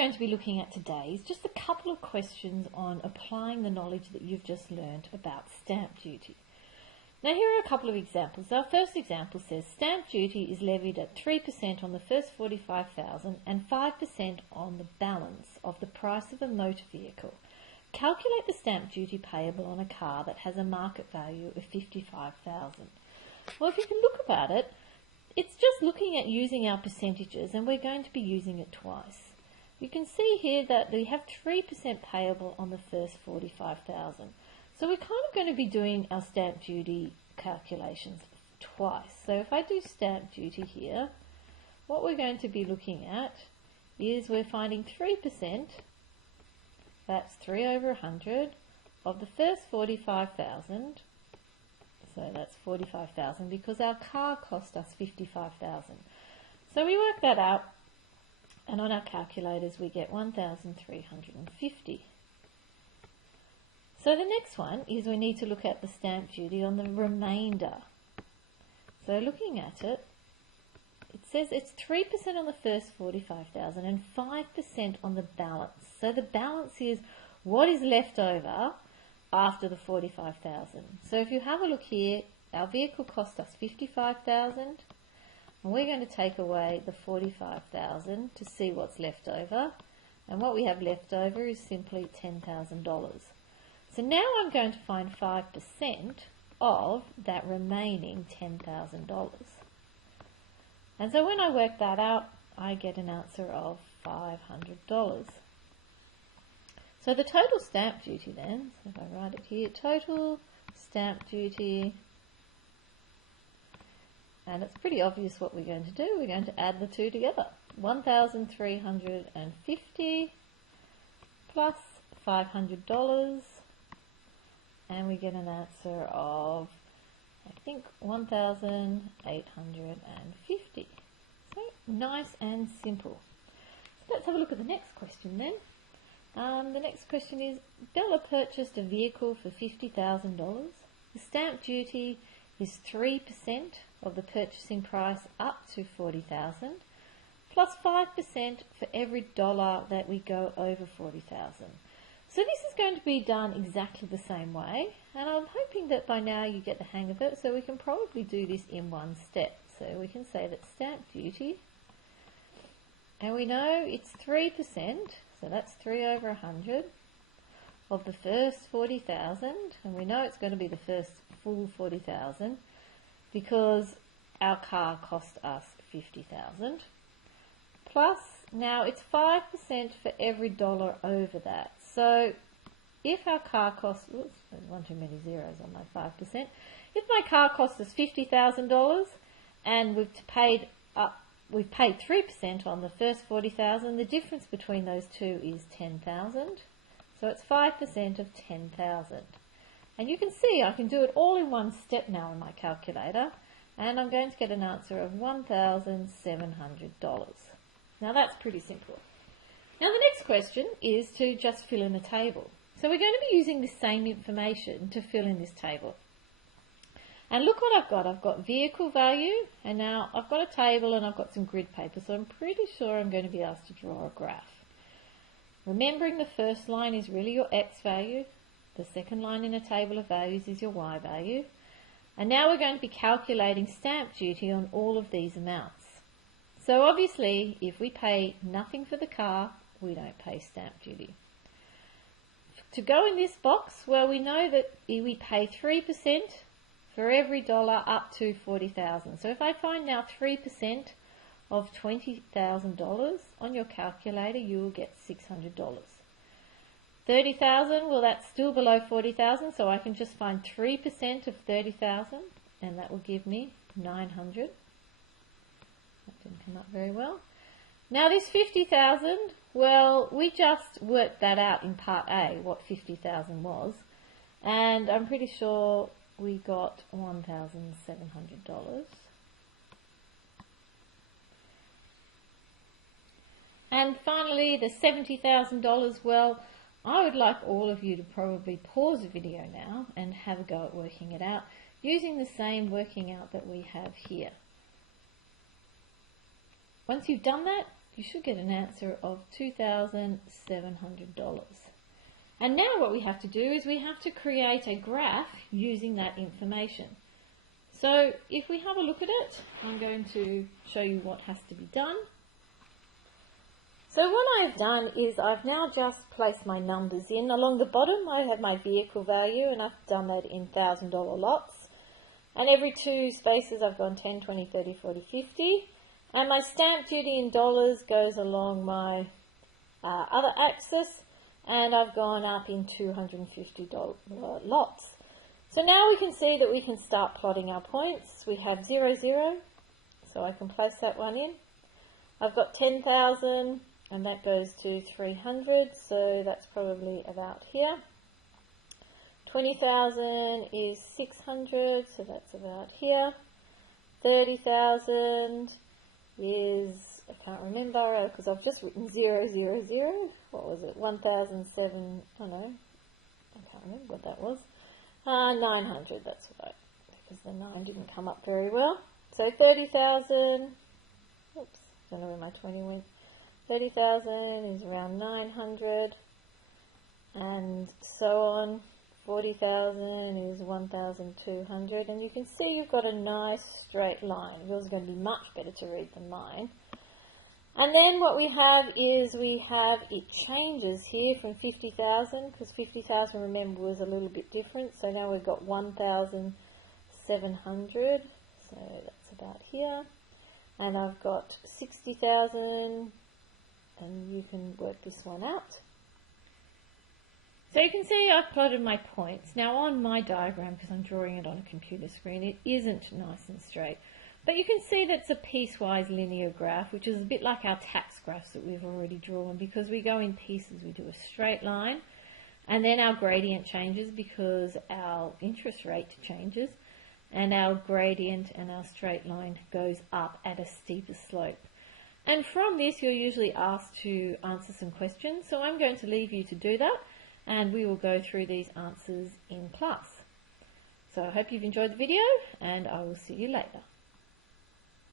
going to be looking at today is just a couple of questions on applying the knowledge that you've just learned about stamp duty. Now here are a couple of examples. Our first example says stamp duty is levied at 3% on the first $45,000 and 5% on the balance of the price of a motor vehicle. Calculate the stamp duty payable on a car that has a market value of $55,000. Well, if you can look about it, it's just looking at using our percentages, and we're going to be using it twice. You can see here that we have 3% payable on the first $45,000. So we're kind of going to be doing our stamp duty calculations twice. So if I do stamp duty here, what we're going to be looking at is we're finding 3%, that's 3 over 100, of the first 45,000. So that's 45,000 because our car cost us 55,000. So we work that out, and on our calculators we get 1,350. So the next one is we need to look at the stamp duty on the remainder. So looking at it, it says it's 3% on the first 45,000 and 5% on the balance. So the balance is what is left over after the 45,000. So if you have a look here, our vehicle cost us 55,000, and we're going to take away the 45,000 to see what's left over. And what we have left over is simply $10,000. So now I'm going to find 5% of that remaining $10,000. And so when I work that out, I get an answer of $500. So the total stamp duty then, so if I write it here, total stamp duty, and it's pretty obvious what we're going to do. We're going to add the two together. 1,350 plus $500, and we get an answer of, I think, 1,850. So nice and simple. So let's have a look at the next question then. The next question is, Bella purchased a vehicle for $50,000. The stamp duty is 3% of the purchasing price up to $40,000, plus 5% for every dollar that we go over $40,000. So this is going to be done exactly the same way, and I'm hoping that by now you get the hang of it, so we can probably do this in one step. So we can say that stamp duty, and we know it's 3%, so that's 3 over 100, of the first 40,000, and we know it's going to be the first full 40,000 because our car cost us 50,000, plus now it's 5% for every dollar over that. So if our car costs, oops, there's one too many zeros on my 5%. If my car costs us $50,000 and we've paid 3% on the first 40,000, the difference between those two is 10,000. So it's 5% of 10,000. And you can see I can do it all in one step now in my calculator, and I'm going to get an answer of $1,700. Now that's pretty simple. Now the next question is to just fill in a table. So we're going to be using the same information to fill in this table. And look what I've got. I've got vehicle value, and now I've got a table and I've got some grid paper, so I'm pretty sure I'm going to be asked to draw a graph. Remembering the first line is really your X value, the second line in a table of values is your Y value, and now we're going to be calculating stamp duty on all of these amounts. So obviously, if we pay nothing for the car, we don't pay stamp duty. To go in this box, well, we know that we pay 3% for every dollar up to $40,000. So if I find now 3% of $20,000 on your calculator, you will get $600. 30,000, well, that's still below 40,000, so I can just find 3% of 30,000, and that will give me 900. That didn't come up very well. Now this 50,000, well, we just worked that out in part A, what 50,000 was, and I'm pretty sure we got $1,700. And finally, the $70,000, well, I would like all of you to probably pause the video now and have a go at working it out using the same working out that we have here. Once you've done that, you should get an answer of $2,700. And now what we have to do is we have to create a graph using that information. So if we have a look at it, I'm going to show you what has to be done. So what I've done is I've now just placed my numbers in. Along the bottom I have my vehicle value, and I've done that in $1,000 lots. And every two spaces I've gone 10, 20, 30, 40, 50. And my stamp duty in dollars goes along my other axis, and I've gone up in $250 lots. So now we can see that we can start plotting our points. We have 0, 0, so I can place that one in. I've got 10,000, and that goes to 300, so that's probably about here. 20,000 is 600, so that's about here. 30,000 is, I can't remember because I've just written 0, 0, 0. What was it? 1,007, oh no, I can't remember what that was. 900, that's right, because the 9 didn't come up very well. So 30,000, oops, I don't know where my 20 went. 30,000 is around 900, and so on. 40,000 is 1,200, and you can see you've got a nice straight line. Yours is going to be much better to read than mine. And then what we have is it changes here from 50,000, because 50,000, remember, was a little bit different. So now we've got 1,700, so that's about here. And I've got 60,000, and you can work this one out. So you can see I've plotted my points. Now on my diagram, because I'm drawing it on a computer screen, it isn't nice and straight. But you can see that's a piecewise linear graph, which is a bit like our tax graphs that we've already drawn, because we go in pieces. We do a straight line, and then our gradient changes because our interest rate changes, and our gradient and our straight line goes up at a steeper slope. And from this, you're usually asked to answer some questions, so I'm going to leave you to do that, and we will go through these answers in class. So I hope you've enjoyed the video, and I will see you later.